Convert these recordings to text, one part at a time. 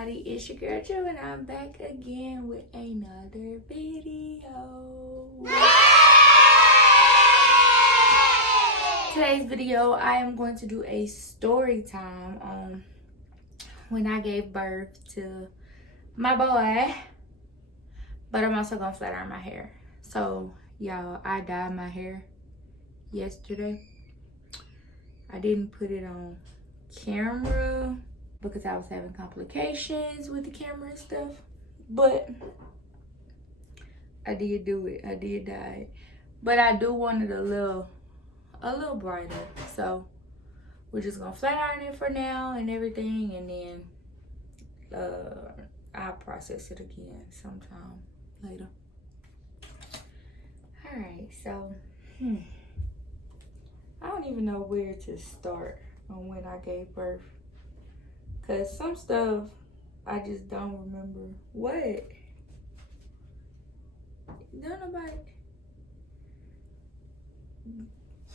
everybody, it's your girl Drew and I'm back again with another video. Today's video, I am going to do a story time on when I gave birth to my boy, but I'm also gonna flat iron my hair. So y'all, I dyed my hair yesterday. I didn't put it on camera because I was having complications with the camera and stuff, but I did do it. I did dye it, but I do want it a little brighter. So we're just gonna flat iron it for now and everything, and then I'll process it again sometime later. All right, so I don't even know where to start on when I gave birth, cause some stuff I just don't remember. What? Don't nobody.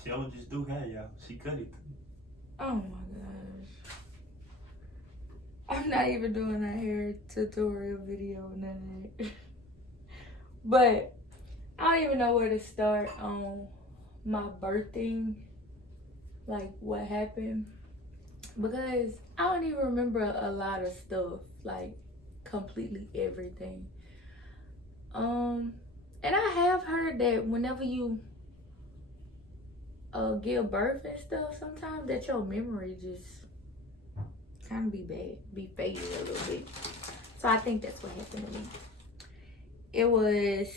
She always just do hair, y'all. She cut it. Oh my gosh. I'm not even doing a hair tutorial video, none of that. But I don't even know where to start on my birthing, like what happened, because I don't even remember a lot of stuff, like completely everything. And I have heard that whenever you give birth and stuff, sometimes that your memory just kind of be faded a little bit. So I think that's what happened to me. It was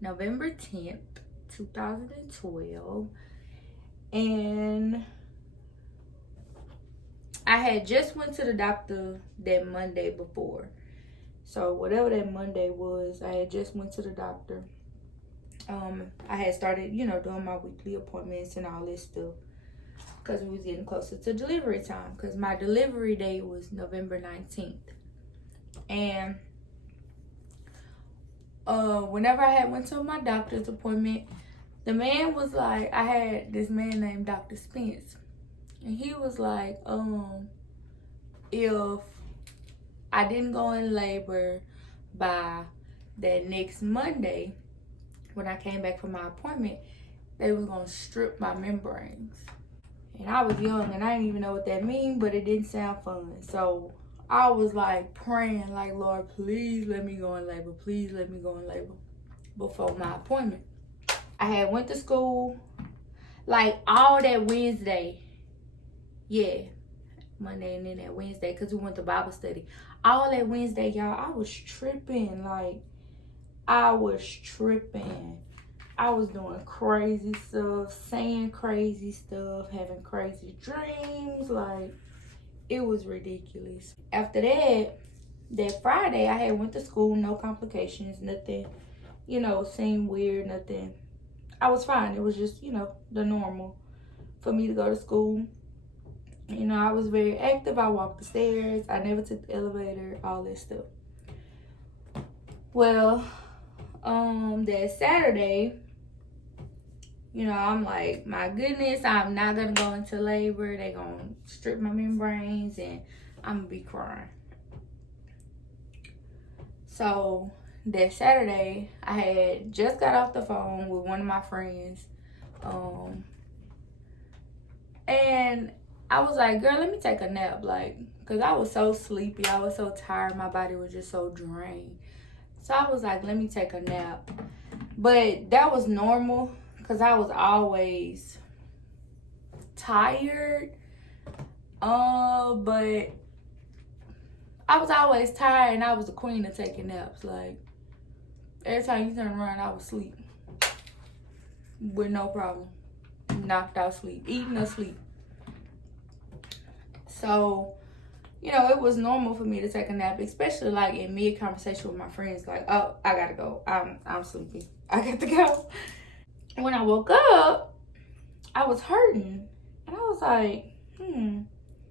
November 10th, 2012, and I had just went to the doctor that Monday before. So whatever that Monday was, I had just went to the doctor. I had started, doing my weekly appointments and all this stuff because we was getting closer to delivery time, because my delivery day was November 19th. And whenever I had went to my doctor's appointment, the man was like, I had this man named Dr. Spence, and he was like, if I didn't go in labor by that next Monday, when I came back from my appointment, they was gonna strip my membranes. And I was young and I didn't even know what that mean, but it didn't sound fun. So I was like praying, like, Lord, please let me go in labor. Please let me go in labor before my appointment. I had went to school like all that Wednesday. Yeah, Monday and then that Wednesday, because we went to Bible study. All that Wednesday, y'all, I was tripping. Like, I was tripping. I was doing crazy stuff, saying crazy stuff, having crazy dreams. Like, it was ridiculous. After that Friday, I had went to school, no complications, nothing, seemed weird, nothing. I was fine. It was just, the normal for me to go to school. I was very active. I walked the stairs. I never took the elevator, all that stuff. Well, that Saturday, I'm like, my goodness, I'm not gonna go into labor. They gonna strip my membranes and I'm gonna be crying. So that Saturday, I had just got off the phone with one of my friends, and I was like, girl, let me take a nap, like, cause I was so sleepy, I was so tired, my body was just so drained. So I was like, let me take a nap. But that was normal, because I was always tired. But I was always tired, and I was the queen of taking naps. Like, every time you turn around, I was asleep. With no problem. Knocked out sleep. Eating or sleep. So, it was normal for me to take a nap, especially like in mid-conversation with my friends. Like, oh, I gotta go. I'm sleepy. I got to go. When I woke up, I was hurting. And I was like,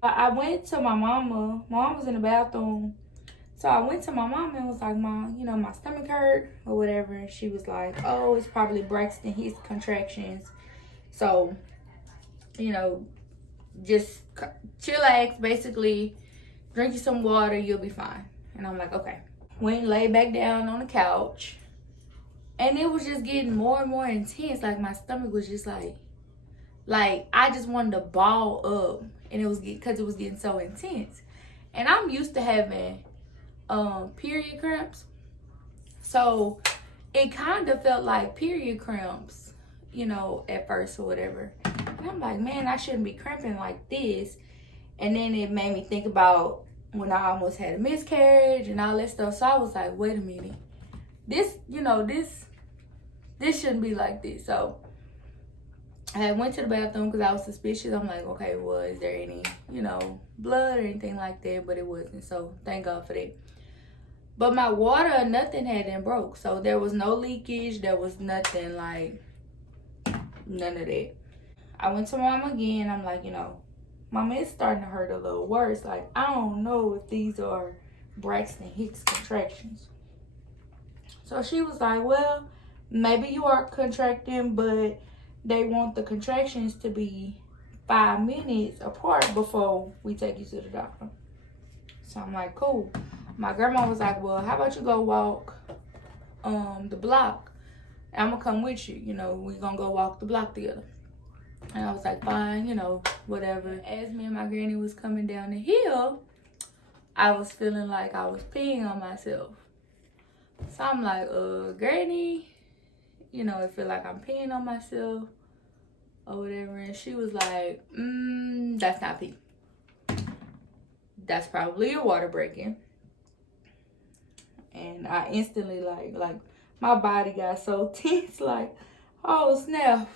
I went to my mama. My mom was in the bathroom. So I went to my mama and was like, Mom, my stomach hurt or whatever. And she was like, oh, it's probably Braxton, his contractions. So, just chillax, basically. drink you some water, you'll be fine. And I'm like, okay. Went and laid back down on the couch. And it was just getting more and more intense. Like my stomach was just like I just wanted to ball up. And it was because it was getting so intense. And I'm used to having period cramps. So it kind of felt like period cramps, you know, at first or whatever. And I'm like, man, I shouldn't be cramping like this. And then it made me think about when I almost had a miscarriage and all that stuff. So I was like, wait a minute. This, you know, this shouldn't be like this. So I went to the bathroom because I was suspicious. I'm like, okay, well, is there any, you know, blood or anything like that? But it wasn't. So thank God for that. But my water, nothing hadn't broke. So there was no leakage. There was nothing, like, none of that. I went to mom again. I'm like, you know, mama, it's starting to hurt a little worse. Like, I don't know if these are Braxton Hicks contractions. So she was like, well, maybe you are contracting, but they want the contractions to be 5 minutes apart before we take you to the doctor. So I'm like, cool. My grandma was like, well, how about you go walk the block? I'm going to come with you. You know, we're going to go walk the block together. And I was like, fine, you know, whatever. As me and my granny was coming down the hill, I was feeling like I was peeing on myself. So I'm like, granny, you know, I feel like I'm peeing on myself or whatever. And she was like, that's not pee. That's probably your water breaking. And I instantly like my body got so tense, like, oh snap,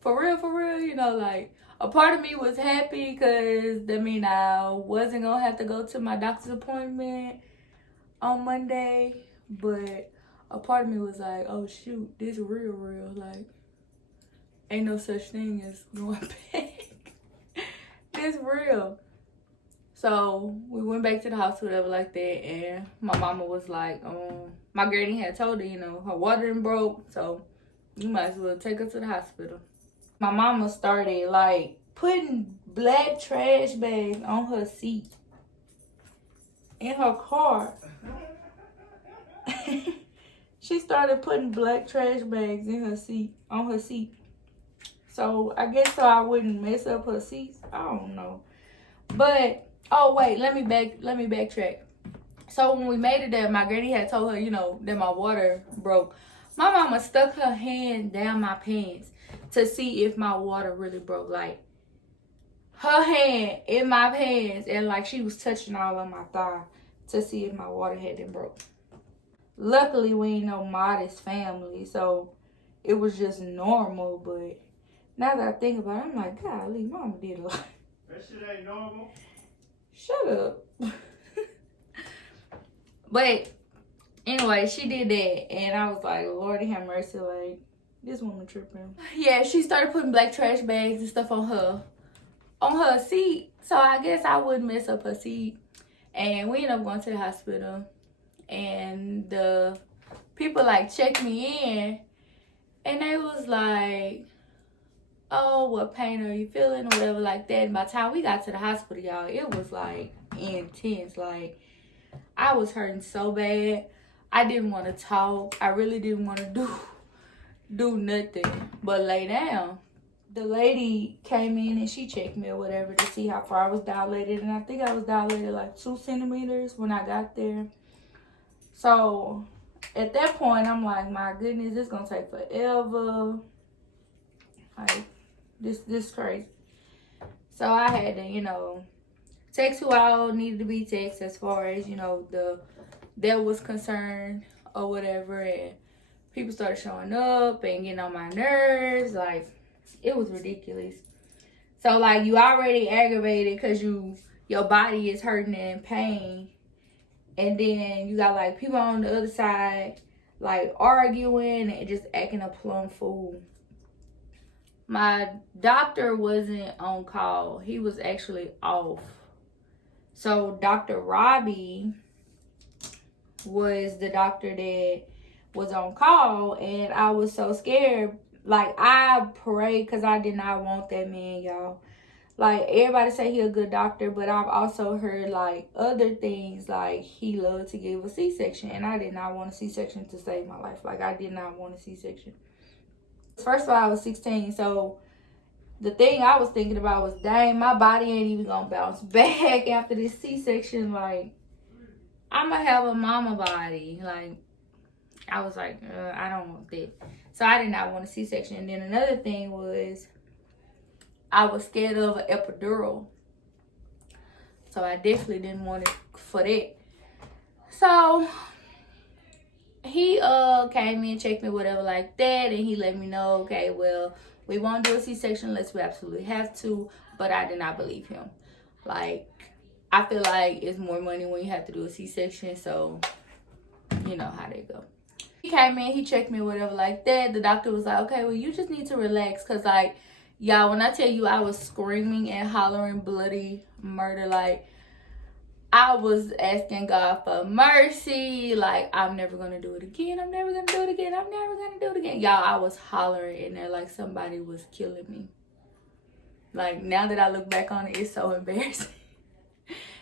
for real, you know, like a part of me was happy because that mean I wasn't gonna have to go to my doctor's appointment on Monday, but a part of me was like, oh shoot, this real, like ain't no such thing as going back. This real. So we went back to the house, whatever like that, and my mama was like, my granny had told her, you know, her water done broke, so you might as well take her to the hospital. My mama started like putting black trash bags on her seat in her car. She started putting black trash bags in her seat, on her seat. So I guess so I wouldn't mess up her seats. I don't know. But oh wait, let me backtrack. So when we made it there, my granny had told her, you know, that my water broke. My mama stuck her hand down my pants to see if my water really broke. Like her hand in my pants, and like she was touching all of my thigh to see if my water had been broke. Luckily, we ain't no modest family, so it was just normal. But now that I think about it, I'm like, golly, mama did a lot. That shit ain't normal. Shut up. But anyway, she did that, and I was like, Lordy have mercy, like, this woman tripping. Yeah, she started putting black trash bags and stuff on her seat, so I guess I wouldn't mess up her seat. And we ended up going to the hospital, and the people like checked me in, and they was like, oh, what pain are you feeling, or whatever like that. And by the time we got to the hospital, y'all, it was like intense. Like I was hurting so bad. I didn't want to talk. I really didn't want to do nothing but lay down. The lady came in and she checked me or whatever to see how far I was dilated, and I think I was dilated like 2 centimeters when I got there. So at that point, I'm like, my goodness, this gonna take forever. Like this crazy. So I had to, you know, text who all needed to be texted as far as, you know, that was concerned or whatever, and people started showing up and getting on my nerves. Like it was ridiculous. So like you already aggravated because your body is hurting and in pain, and then you got like people on the other side like arguing and just acting a plumb fool. My doctor wasn't on call. He was actually off. So Dr. Robbie was the doctor that was on call, and I was so scared. Like I prayed because I did not want that man, y'all. Like, everybody say he a good doctor, but I've also heard, like, other things, like, he loved to give a C-section, and I did not want a C-section to save my life. Like, I did not want a C-section. First of all, I was 16, so the thing I was thinking about was, dang, my body ain't even gonna bounce back after this C-section. Like, I'm gonna have a mama body. Like, I was like, I don't want that. So I did not want a C-section. And then another thing was, I was scared of an epidural. So I definitely didn't want it for that. So he came in, checked me, whatever like that, and he let me know, okay, well, we won't do a C-section unless we absolutely have to. But I did not believe him. Like, I feel like it's more money when you have to do a C-section, so you know how they go. He came in, he checked me, whatever like that. The doctor was like, okay, well, you just need to relax, because, like, y'all, when I tell you I was screaming and hollering bloody murder, like, I was asking God for mercy. Like, I'm never going to do it again. I'm never going to do it again. I'm never going to do it again. Y'all, I was hollering in there like somebody was killing me. Like, now that I look back on it, it's so embarrassing.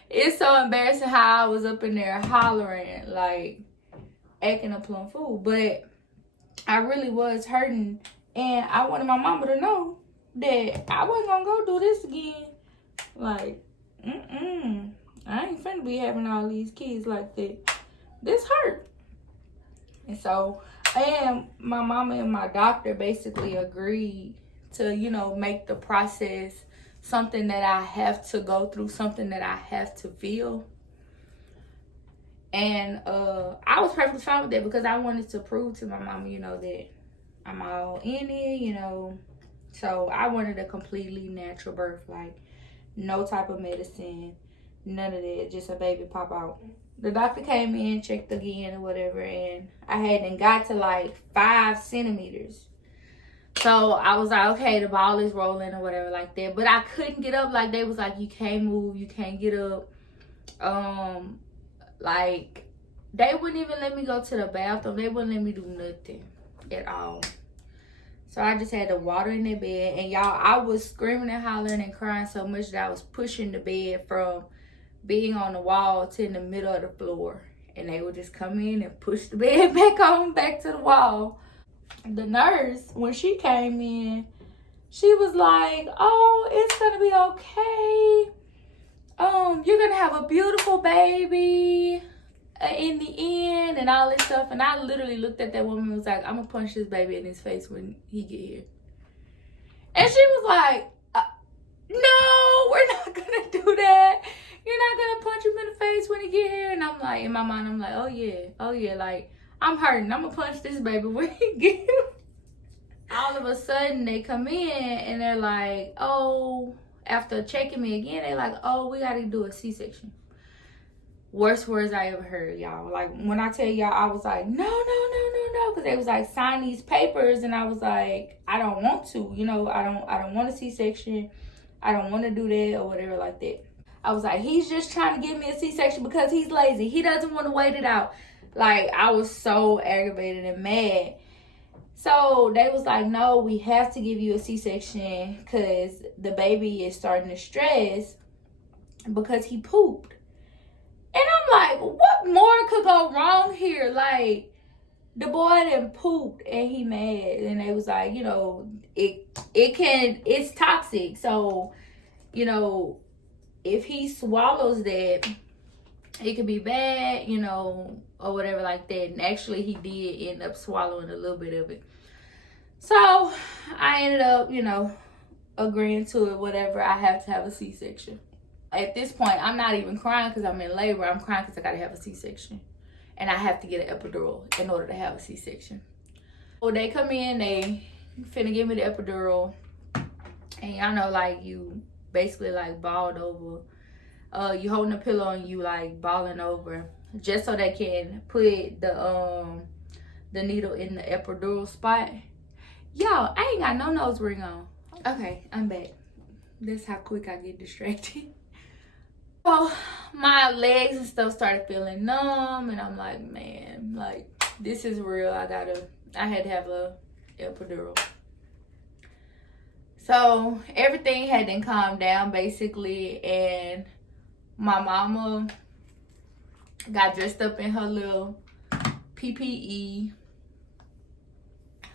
It's so embarrassing how I was up in there hollering, like, acting a plum fool. But I really was hurting. And I wanted my mama to know that I wasn't going to go do this again. Like, I ain't finna be having all these kids like that. This hurt. And so, and my mama and my doctor basically agreed to, you know, make the process something that I have to go through, something that I have to feel. And I was perfectly fine with that, because I wanted to prove to my mama, you know, that I'm all in it, you know. So I wanted a completely natural birth, like no type of medicine, none of that, just a baby pop out. The doctor came in, checked again or whatever, and I hadn't got to like 5 centimeters. So I was like, okay, the ball is rolling or whatever like that. But I couldn't get up. Like, they was like, you can't move, you can't get up. Like, they wouldn't even let me go to the bathroom. They wouldn't let me do nothing at all. So I just had to water in the bed. And y'all, I was screaming and hollering and crying so much that I was pushing the bed from being on the wall to in the middle of the floor. And they would just come in and push the bed back to the wall. The nurse, when she came in, she was like, oh, it's gonna be okay. You're gonna have a beautiful baby in the end and all this stuff. And I literally looked at that woman and was like, I'm gonna punch this baby in his face when he get here. And she was like, no, we're not gonna do that. You're not gonna punch him in the face when he get here. And I'm like, in my mind, I'm like, oh yeah, like, I'm hurting. I'm gonna punch this baby when he get here. All of a sudden, they come in and they're like, oh, after checking me again, they're like, oh, we gotta do a C-section. Worst words I ever heard, y'all. Like, when I tell y'all, I was like, no, because they was like, sign these papers, and I was like, I don't want to, you know, I don't want a C-section. I don't want to do that or whatever like that. I was like, he's just trying to give me a C-section because he's lazy. He doesn't want to wait it out. Like, I was so aggravated and mad. So they was like, no, we have to give you a C-section because the baby is starting to stress because he pooped. And I'm like, what more could go wrong here? Like, the boy done pooped and he mad. And they was like, you know, it's toxic. So, you know, if he swallows that, it could be bad, you know, or whatever like that. And actually, he did end up swallowing a little bit of it. So I ended up, you know, agreeing to it, whatever. I have to have a C-section. At this point, I'm not even crying because I'm in labor. I'm crying because I got to have a C-section. And I have to get an epidural in order to have a C-section. So they come in, they finna give me the epidural. And y'all know, like, you basically, like, balled over. You holding a pillow and you, like, balling over. Just so they can put the needle in the epidural spot. Y'all, I ain't got no nose ring on. Okay, I'm back. That's how quick I get distracted. So my legs and stuff started feeling numb, and I'm like, man, like, this is real. I had to have a epidural. So everything had then calmed down basically, and my mama got dressed up in her little PPE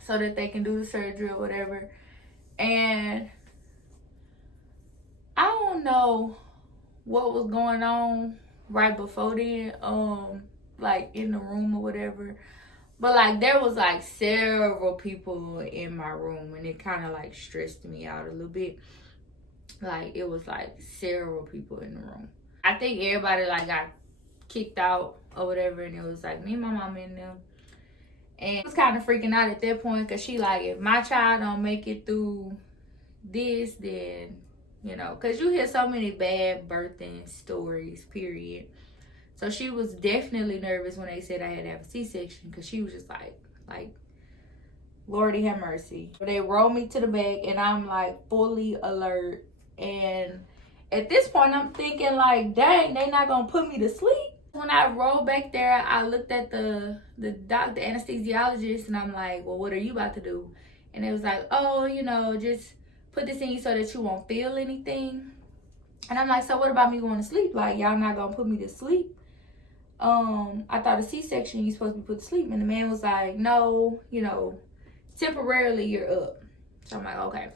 so that they can do the surgery or whatever. And I don't know what was going on right before then, like in the room or whatever. But like there was like several people in my room, and it kind of like stressed me out a little bit. Like it was like several people in the room. I think everybody like got kicked out or whatever, and it was like me and my mom in them. And I was kind of freaking out at that point, because she like, if my child don't make it through this, then, you know, because you hear so many bad birthing stories, period. So she was definitely nervous when they said I had to have a C-section, because she was just like, Lordy have mercy. They rolled me to the back, and I'm like fully alert. And at this point, I'm thinking like, dang, they not gonna put me to sleep. When I rolled back there, I looked at the anesthesiologist, and I'm like, well, what are you about to do? And it was like, oh, you know, just put this in you so that you won't feel anything. And I'm like, so what about me going to sleep? Like, y'all not gonna put me to sleep? I thought a C-section you supposed to be put to sleep. And the man was like, no, you know, temporarily you're up. So I'm like, okay.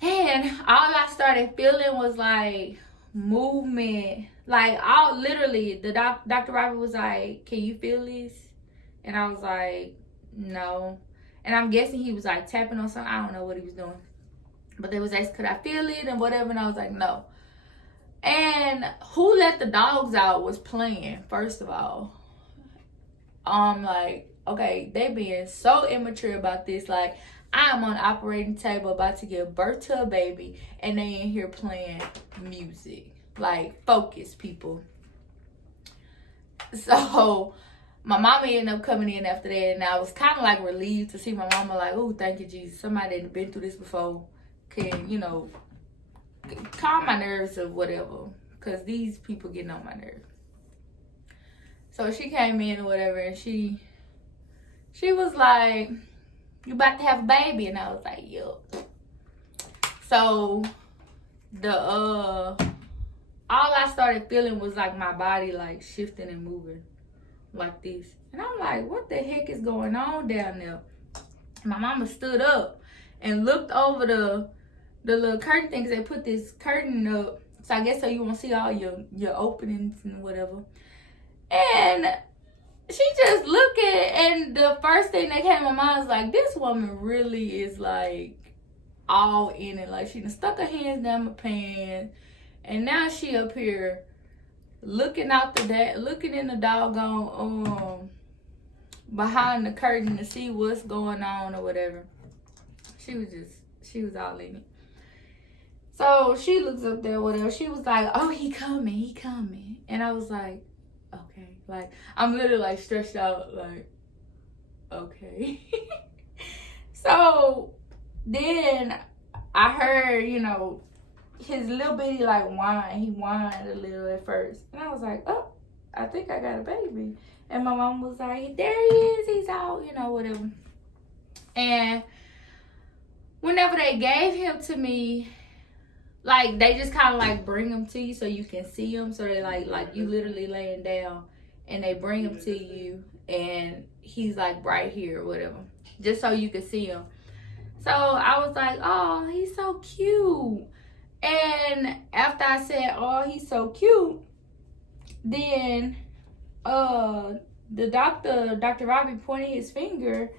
And all I started feeling was like movement. Like, literally, Dr. Robert was like, can you feel this? And I was like, no. And I'm guessing he was like tapping on something. I don't know what he was doing. But they was asking, could I feel it and whatever? And I was like, no. And Who Let the Dogs Out was playing, first of all. I'm like, okay, they being so immature about this. Like, I'm on the operating table about to give birth to a baby, and they in here playing music. Like, focus, people. So my mama ended up coming in after that, and I was kind of like relieved to see my mama like, oh, thank you, Jesus. Somebody that had been through this before can, you know, calm my nerves or whatever, because these people getting on my nerves. So she came in or whatever, and she was like, you about to have a baby? And I was like, yup. So all I started feeling was like my body like shifting and moving like this. And I'm like, what the heck is going on down there? My mama stood up and looked over the little curtain things. They put this curtain up, so I guess so you won't see all your openings and whatever. And she just looked at it, and the first thing that came to my mind was like, this woman really is like all in it. Like, she done stuck her hands down my pants, and now she up here looking in the doggone behind the curtain to see what's going on or whatever. She was all in it. So she looks up there, whatever. She was like, oh, he coming. And I was like, okay. Like, I'm literally like stretched out, like, okay. So then I heard, you know, his little bitty like whine. He whined a little at first. And I was like, oh, I think I got a baby. And my mom was like, there he is. He's out, you know, whatever. And whenever they gave him to me, like, they just kind of like bring him to you so you can see him. So they like you literally laying down, and they bring him to you, and he's like right here or whatever, just so you can see him. So I was like, oh, he's so cute. And after I said, oh, he's so cute, then the Dr. Robbie pointed his finger,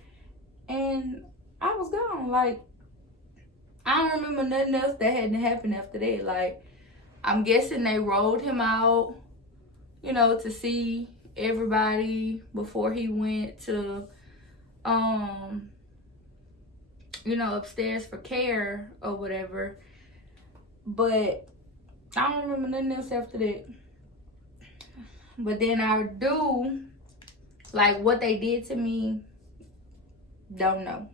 and I was gone. Like, I don't remember nothing else that hadn't happened after that. Like, I'm guessing they rolled him out, you know, to see everybody before he went to, you know, upstairs for care or whatever. But I don't remember nothing else after that. But then I do, like, what they did to me, don't know.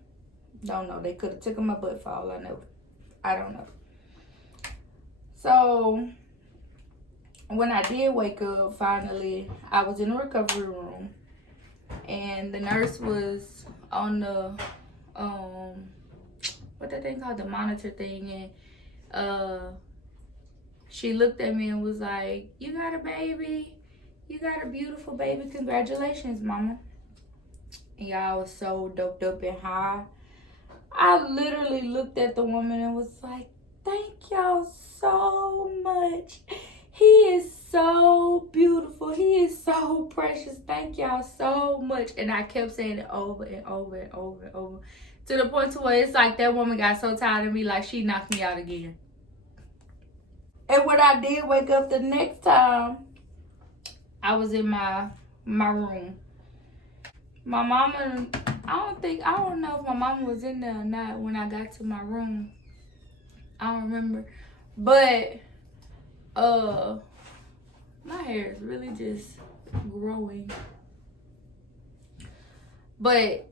They could have taken my butt for all I know. I don't know. So when I did wake up, finally, I was in the recovery room, and the nurse was on the what that thing called, the monitor thing, and she looked at me and was like, "You got a baby? You got a beautiful baby. Congratulations, mama." And y'all was so doped up and high. I literally looked at the woman and was like, "Thank y'all so much. He is so beautiful. He is so precious. Thank y'all so much." And I kept saying it over and over and over and over, to the point to where it's like that woman got so tired of me, like she knocked me out again. And when I did wake up the next time, I was in my room. My mama, I don't know if my mama was in there or not when I got to my room. I don't remember. But my hair is really just growing. But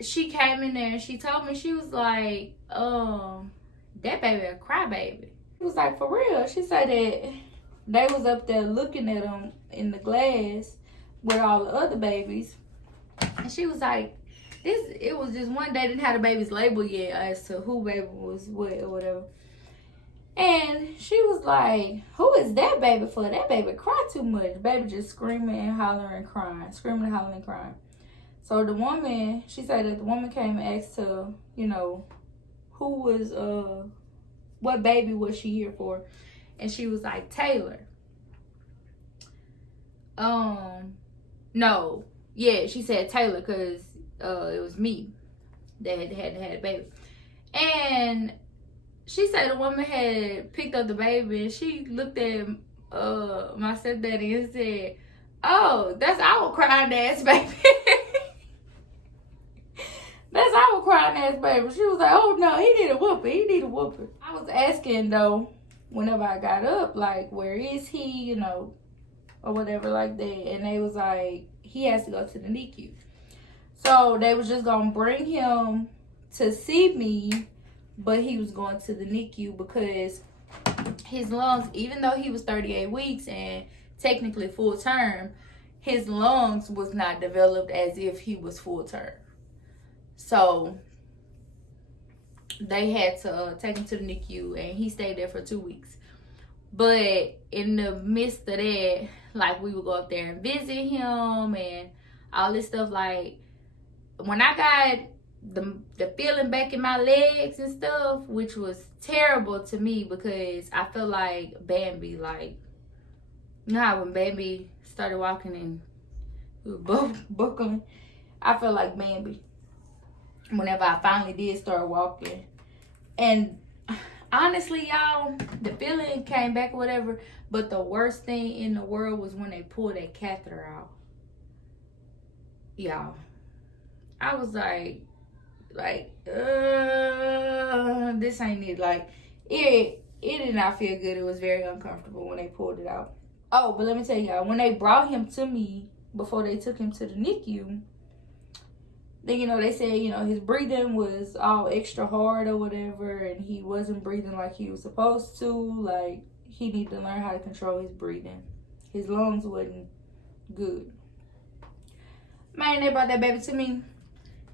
she came in there and she told me, she was like, that baby a crybaby. It was like, for real. She said that they was up there looking at him in the glass with all the other babies. And she was like, it was just one day, didn't have the baby's label yet as to who baby was what or whatever. And she was like, "Who is that baby for? That baby cry too much." Baby just screaming and hollering and crying. Screaming and hollering and crying. So the woman, she said that the woman came and asked her, who was, what baby was she here for? And she was like, "Taylor." No. Yeah, she said Taylor because it was me that had a baby. And she said the woman had picked up the baby and she looked at my stepdaddy and said, "Oh, that's our crying ass baby." That's our crying ass baby. She was like, "Oh no, he need a whooping. He need a whooping." I was asking though, whenever I got up, like, where is he, or whatever like that. And they was like, he has to go to the NICU. So they was just gonna bring him to see me, but he was going to the NICU because his lungs, even though he was 38 weeks and technically full term, his lungs was not developed as if he was full term. So they had to take him to the NICU, and he stayed there for 2 weeks. But in the midst of that, like, we would go up there and visit him and all this stuff. Like, when I got the feeling back in my legs and stuff, which was terrible to me because I felt like Bambi. Like, you know how when Bambi started walking and we were both buckling? I felt like Bambi whenever I finally did start walking. And honestly, y'all, the feeling came back or whatever, but the worst thing in the world was when they pulled that catheter out. Y'all, I was like, this ain't it. Like, it did not feel good. It was very uncomfortable when they pulled it out. Oh, but let me tell y'all, when they brought him to me before they took him to the NICU, then, they said, his breathing was all extra hard or whatever, and he wasn't breathing like he was supposed to. Like, he needed to learn how to control his breathing. His lungs wasn't good. Man, they brought that baby to me,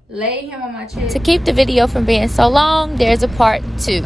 laid him on my chest. To keep the video from being so long, there's a part 2.